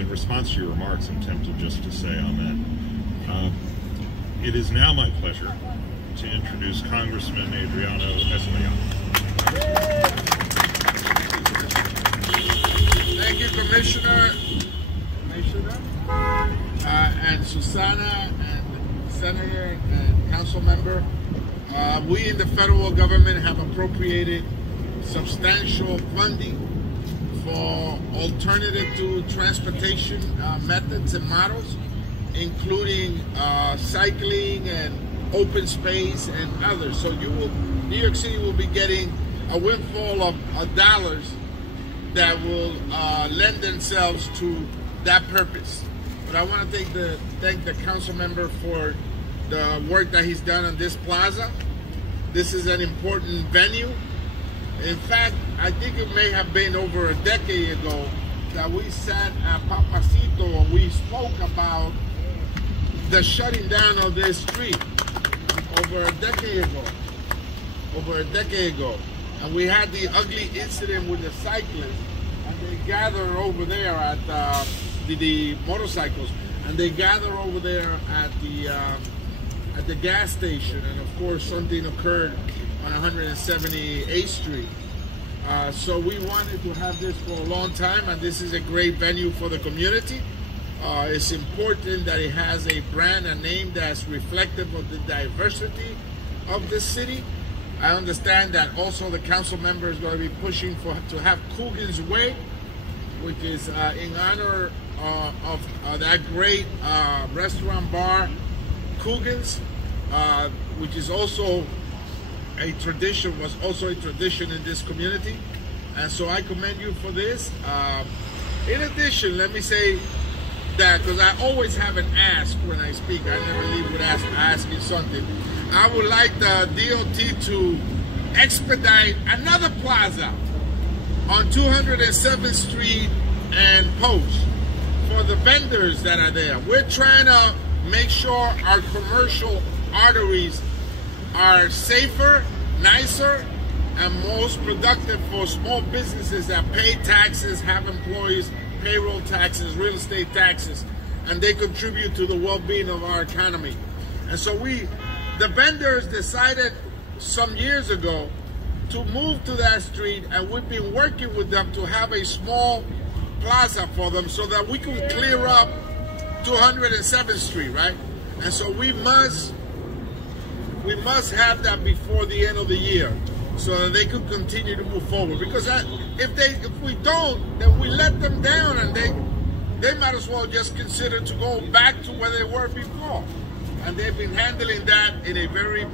in response to your remarks, I'm tempted just to say amen. It is now my pleasure to introduce Congressman Adriano Espaillat. Thank you, Commissioner, and Susana, and Senator, and Council Member. We in the federal government have appropriated substantial funding for alternative to transportation methods and models, including cycling and open space and others. So New York City will be getting a windfall of dollars that will lend themselves to that purpose. But I want to thank the council member for the work that he's done on this plaza. This is an important venue. In fact, I think it may have been over a decade ago that we sat at Papacito and we spoke about the shutting down of this street over a decade ago. And we had the ugly incident with the cyclists, and they gathered over there at the motorcycles, and they gathered over there at the gas station, and of course something occurred on 178th Street. So we wanted to have this for a long time, and this is a great venue for the community. It's important that it has a brand, a name that's reflective of the diversity of the city. I understand that also the council member is going to be pushing to have Coogan's Way, which is in honor of that great restaurant bar, Coogan's, which is also was also a tradition in this community. And so I commend you for this. In addition, let me say that, because I always have an ask when I speak, I never leave with asking something. I would like the DOT to expedite another plaza on 207th Street and Post for the vendors that are there. We're trying to make sure our commercial arteries are safer, nicer, and most productive for small businesses that pay taxes, have employees, payroll taxes, real estate taxes, and they contribute to the well-being of our economy. And so the vendors decided some years ago to move to that street, and we've been working with them to have a small plaza for them so that we can clear up 207th Street, right? And so we must have that before the end of the year so that they could continue to move forward. Because if we don't, then we let them down, and they might as well just consider to go back to where they were before. And they've been handling that in a very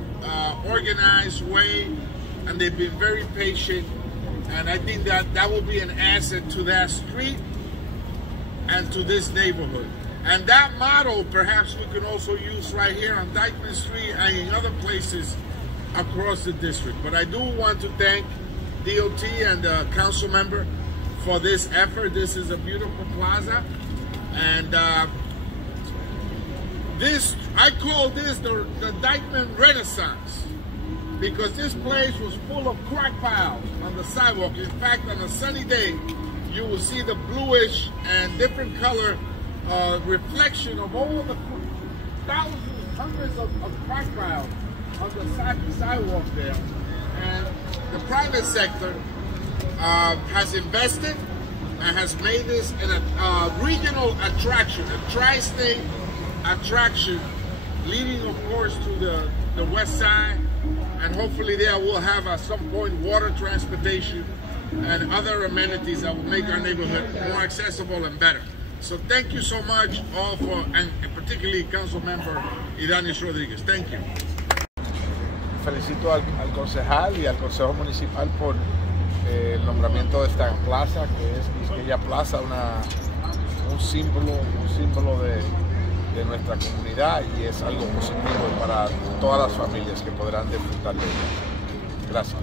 organized way, and they've been very patient. And I think that will be an asset to that street and to this neighborhood. And that model, perhaps we can also use right here on Dyckman Street and in other places across the district. But I do want to thank DOT and the council member for this effort. This is a beautiful plaza. And I call this the Dyckman Renaissance, because this place was full of crack piles on the sidewalk. In fact, on a sunny day, you will see the bluish and different color reflection of all the thousands, hundreds of crack piles on the sidewalk there. And the private sector has invested and has made this a regional attraction, a tri-state attraction, leading of course to the west side, and hopefully there we'll have at some point water transportation and other amenities that will make our neighborhood more accessible and better. So thank you so much all and particularly Council Member Adriano Rodriguez. Thank you. Felicito al concejal y al Consejo Municipal por el nombramiento de esta plaza, que es Quisqueya Plaza, un símbolo de nuestra comunidad, y es algo positivo para todas las familias que podrán disfrutar de ella. Gracias.